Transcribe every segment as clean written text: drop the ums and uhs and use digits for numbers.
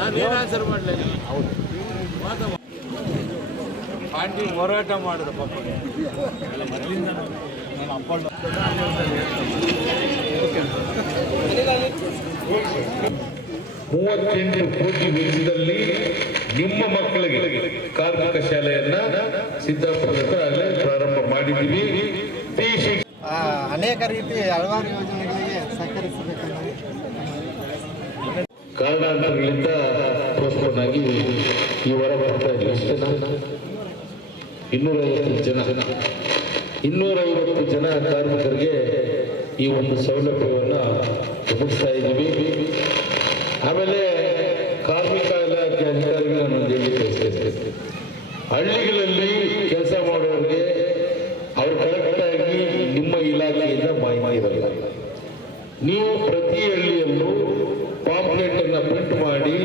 ನಾನೇನು ಆನ್ಸರ್ ಮಾಡಲಿ? ಹೌದು, ಪಾಂಡಿ ಹೋರಾಟ ಮಾಡಿದ ಪಾಪ ಮೊದಲಿಂದ ನಾನು ಅಪ್ಪಣ್ಣ 38 ಕೋಟಿ ವೆಚ್ಚದಲ್ಲಿ ನಿಮ್ಮ ಮಕ್ಕಳಿಗೆ ಕಾರ್ಮಿಕ ಶಾಲೆಯನ್ನ ಸಿದ್ದಾಪುರದ ಹತ್ರ ಪ್ರಾರಂಭ ಮಾಡಿದ್ದೀವಿ. ಅನೇಕ ರೀತಿ ಹಲವಾರು ಯೋಜನೆಗಳಿಗೆ ಸಹಕರಿಸಬೇಕಂದ್ರೆ ಕಾರಣಾಂತರಗಳಿಂದ ಪೋಸ್ಟ್ಪೋನ್ ಆಗಿ ಈ ವಾರ ಬರ್ತಾ ಇದ್ದೀವಿ. 250 ಜನ ಕಾರ್ಮಿಕರಿಗೆ ಈ ಒಂದು ಸೌಲಭ್ಯವನ್ನು ಒದಗಿಸ್ತಾ ಇದ್ದೀವಿ. ಆಮೇಲೆ ಕಾರ್ಮಿಕ ಇಲಾಖೆ ಅಧಿಕಾರಿಗಳನ್ನು ತಿಳಿಸ್ತೇನೆ, ಹಳ್ಳಿಗಳಲ್ಲಿ ಕೆಲಸ ಮಾಡೋರಿಗೆ ಅವ್ರು ಕರೆಕ್ಟಾಗಿ ನಿಮ್ಮ ಇಲಾಖೆಯಿಂದ ಮಾಹಿತಿ ಇರಲ್ಲ. ನೀವು ಪ್ರತಿ ಹಳ್ಳಿಯಲ್ಲೂ ಪಾಂಪ್ಲೆಟ್ ಅನ್ನು ಪ್ರಿಂಟ್ ಮಾಡಿ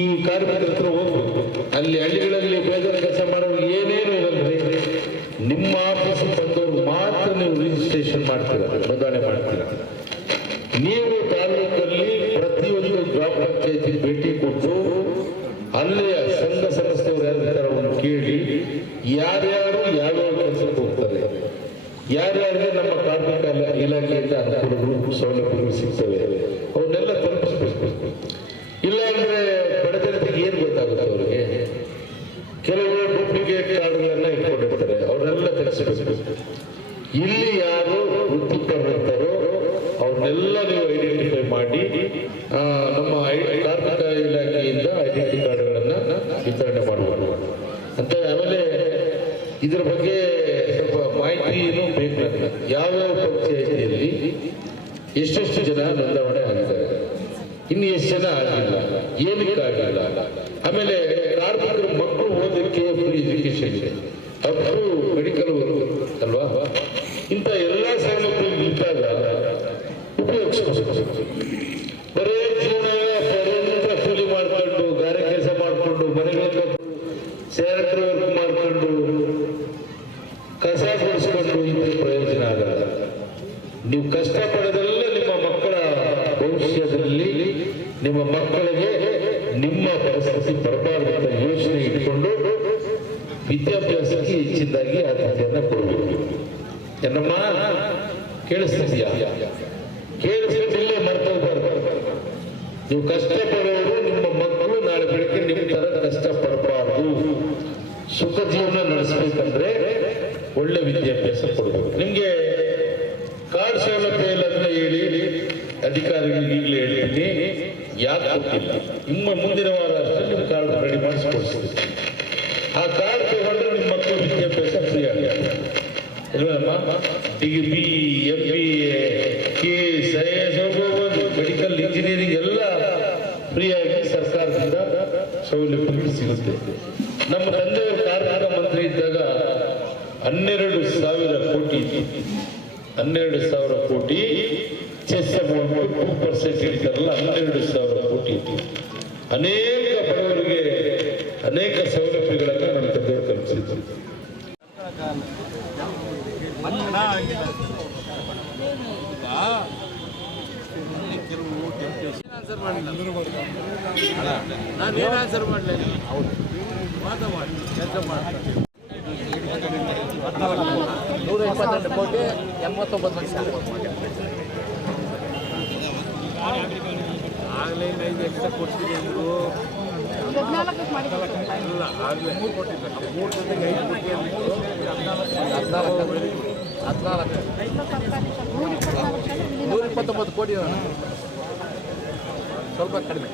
ಈ ಕಾರ್ಮಿಕರ ಹತ್ರ ಹೋಗ್ಬೇಕು. ಅಲ್ಲಿ ಹಳ್ಳಿಗಳಲ್ಲಿ ಬೇಜಾರು ಕೆಲಸ ಮಾಡೋರು ಏನೇನು ಇರಲ್ರಿ, ನಿಮ್ಮ ಆಫೀಸ್ ಬಂದವರು ಮಾತ್ರ ನೀವು ರಿಜಿಸ್ಟ್ರೇಷನ್ ಮಾಡ್ತೀರ, ನೋಂದಣಿ ಮಾಡ್ತೀರ. ನೀವು ತಾಲೂಕಲ್ಲಿ ಪ್ರತಿಯೊಂದು ಗ್ರಾಮ ಪಂಚಾಯತಿ ಭೇಟಿ ಕೊಟ್ಟು ಅಲ್ಲಿಯ ಸಂಘ ಸಂಸ್ಥೆಯವರು ಯಾರು ಕೇಳಿ ಯಾರ್ಯಾರು ಯಾವ್ಯಾವ ಕೆಲಸಕ್ಕೆ ಹೋಗ್ತಾರೆ, ಯಾರ್ಯಾರಿಗೆ ನಮ್ಮ ಕಾರ್ಮಿಕ ಇಲಾಖೆಯಿಂದ ಅನುಕೂಲಗಳು ಸೌಲಭ್ಯಗಳು ಸಿಗ್ತವೆ, ಅವನ್ನೆಲ್ಲ ತಲುಪಿಸ್ಬೇಕು. ಇಲ್ಲ ಅಂದ್ರೆ ಬಡ ಜನತೆಗೆ ಏನ್ ಗೊತ್ತಾಗುತ್ತೆ? ಅವರಿಗೆ ಕೆಲವರು ಡೂಪ್ಲಿಕೇಟ್ ಕಾರ್ಡ್ಗಳನ್ನ ಇಟ್ಕೊಂಡಿರ್ತಾರೆ, ಅವನ್ನೆಲ್ಲ ತೆಗೆಸಬೇಕು. ಇಲ್ಲಿ ಯಾರು ವೃತ್ತಿಪರರಿರ್ತಾರೋ ಅವ್ರನ್ನೆಲ್ಲ ನೀವು ಐಡೆಂಟಿಫೈ ಮಾಡಿ ನಮ್ಮ ಕಾರ್ಮಿಕ ಇಲಾಖೆಯಿಂದ ಐಡೆಂಟಿ ಕಾರ್ಡ್ಗಳನ್ನ ವಿತರಣೆ ಮಾಡಬಹುದು ಅಂತ. ಆಮೇಲೆ ಇದರ ಬಗ್ಗೆ ಸ್ವಲ್ಪ ಮಾಹಿತಿನೂ ಬೇಕು. ಯಾವ್ಯಾವ ಪಂಚಾಯಿತಿಯಲ್ಲಿ ಎಷ್ಟೆಷ್ಟು ಜನ ನೋಂದಣಿ ಆಗಿದ್ದಾರೆ, ಇನ್ನು ಎಷ್ಟು ಜನ ಆಗಿಲ್ಲ, ಏನಕ್ಕೆ ಆಗಿಲ್ಲ. ಆಮೇಲೆ ಕಾರ್ಮಿಕರ ಮಕ್ಕಳು ಓದಕ್ಕೆ ಫ್ರೀ ಎಜುಕೇಶನ್ ಇದೆ, ಅಪ್ ಟು ಮೆಡಿಕಲ್ ಅಲ್ವಾ. ಇಂಥ ಎಲ್ಲ ಸೌಲಭ್ಯ ಇದ್ದಾಗ ಉಪಯೋಗಿಸ್ಕೋಬೇಕು. ಬರೇ ಜೀವನ ಪರ್ಯಂತ ಕೂಲಿ ಮಾಡ್ಕೊಂಡು ಗಾರೆ ಕೆಲಸ ಮಾಡಿಕೊಂಡು ಮನೆಗಳ ಸ್ಯಾನಿಟರಿ ವರ್ಕ್ ಮಾಡಿಕೊಂಡು ಕಸ ಗುಡಿಸ್ಕೊಂಡು ಇದ್ರೆ ಪ್ರಯೋಜನ ಆಗಲ್ಲ. ನೀವು ಕಷ್ಟಪಡೋದೆಲ್ಲ ನಿಮ್ಮ ಮಕ್ಕಳ ಭವಿಷ್ಯದಲ್ಲಿ ನಿಮ್ಮ ಮಕ್ಕಳಿಗೆ ನಿಮ್ಮ ಪರಿಸ್ಥಿತಿ ಬರಬಾರ್ದಂತ ಯೋಚನೆ ಇಟ್ಕೊಂಡು ವಿದ್ಯಾಭ್ಯಾಸಕ್ಕೆ ಹೆಚ್ಚಿನದಾಗಿ ಆದ್ಯತೆಯನ್ನು ಕೊಡಬೇಕು. ಏನಮ್ಮ ಕೇಳಿಸ್ತಿದ್ಯಾ? ಕೇಳಿಸ್ತಿಲ್ಲೇ ಮರ್ತೋಗ್ಬಾರ್ದು. ನೀವು ಕಷ್ಟಪಡೋರು ನಿಮ್ಮ ಮಕ್ಕಳು ನಾಳೆ ಬೆಳಗ್ಗೆ ನಿಮ್ಮ ತರ ಕಷ್ಟಪಡಬಾರ್ದು. ಸುಖ ಜೀವನ ನಡೆಸಬೇಕಂದ್ರೆ ಒಳ್ಳೆ ವಿದ್ಯಾಭ್ಯಾಸ ಕೊಡಬೇಕು. ನಿಮ್ಗೆ ಕಾರ್ಡ್ ಸೌಲಭ್ಯ ಇಲ್ಲ ಅಂತ ಹೇಳಿ ಅಧಿಕಾರಿಗಳಿಗೆ ಈಗಲೇ ಹೇಳ್ತೀನಿ, ಯಾಕೆ ಕೊಟ್ಟಿಲ್ಲ? ನಿಮ್ಮ ಮುಂದಿನ ವಾರ ಅಷ್ಟೇ ನಿಮ್ಮ ಕಾರ್ಡ್ ರೆಡಿ ಮಾಡಿಸ್ಕೊಡ್ತೀವಿ. ಆ ಕಾರ್ಡ್ ತಗೊಂಡ್ರೆ ನಿಮ್ಮ ಮಕ್ಕಳು ವಿದ್ಯಾಭ್ಯಾಸ ಫ್ರೀ ಆಗುತ್ತೆ. Degree, MBA, KS, IAS, medical, engineering ಎಲ್ಲ ಫ್ರೀಯಾಗಿ ಸರ್ಕಾರದಿಂದ ಸೌಲಭ್ಯಗಳು ಸಿಗುತ್ತೆ. ನಮ್ಮ ತಂದೆಯವರು ಕಾರ್ಮಿಕ ಮಂತ್ರಿ ಇದ್ದಾಗ 12,000 ಕೋಟಿ 12,000 ಕೋಟಿ ಚೆಸ್ ಅಮೌಂಟ್ 2% ಇರ್ತಾರಲ್ಲ, 12,000 ಕೋಟಿ ಇತ್ತು. ಅನೇಕ ಬಡವರಿಗೆ ಅನೇಕ ಸೌಲಭ್ಯಗಳನ್ನು ನಮ್ಮ ತಂದೆಯವರು ಕಲ್ಪಿಸಿದ್ರು. ನಾನೇನು ಆನ್ಸರ್ ಮಾಡಲಿ? ಹೌದು, ವಾದ ಮಾಡಿ ಕೆಲಸ ಮಾಡ್ತಾರೆ. 122 ಕೋಟಿ 89 ಲಕ್ಷ ಆಗಲೇ 5 ಲಕ್ಷ ಕೊಡ್ತೀನಿ ಅಂದರು. ಇಲ್ಲ, ಆಗಲೇ 3 ಕೊಟ್ಟಿಲ್ಲ. 3 ಜೊತೆಗೆ 5 ಕೋಟಿ ಅಂದರು. 14 129 ಕೋಟಿ ಸ್ವಲ್ಪ ಕಡಿಮೆ.